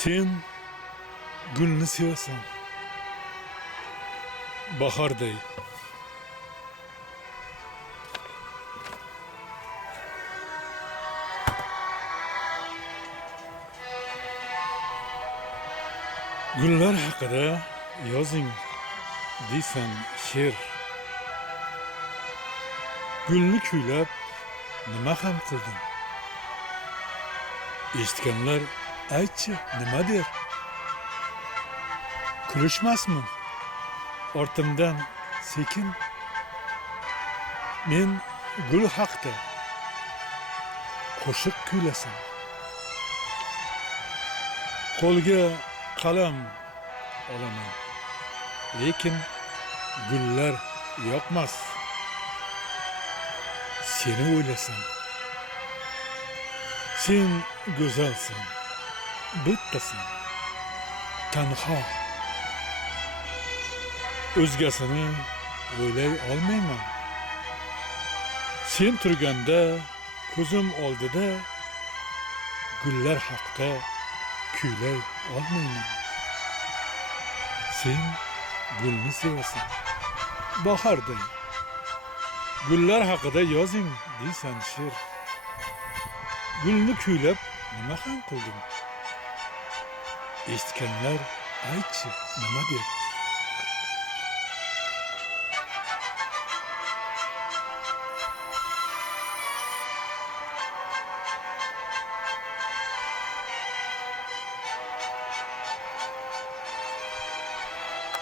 Sen gülni sevasan. Baharday. Gullar haqida yozing deysan she'r. Gulni kuylab nima ham qilding? Eshitganlar aytchi nima der? Kulishmasmi? Ortimdan sekin men gul haqida qo'shiq kuylasam. Qo'lga qalam olaman, lekin gullar yoqmas. Seni o'ylasam. Sen go'zalsan, bittasan, tanho. O'zgasini o'ylay olmayman. Sen turganda ko'zim oldida gullar haqida kuylay olmayman. Sen gulni sevasan, baharday. Gullar haqida yozing deysan she'r. Gulni kuylab nima ham qilding? Eshitganlar aytchi nima der?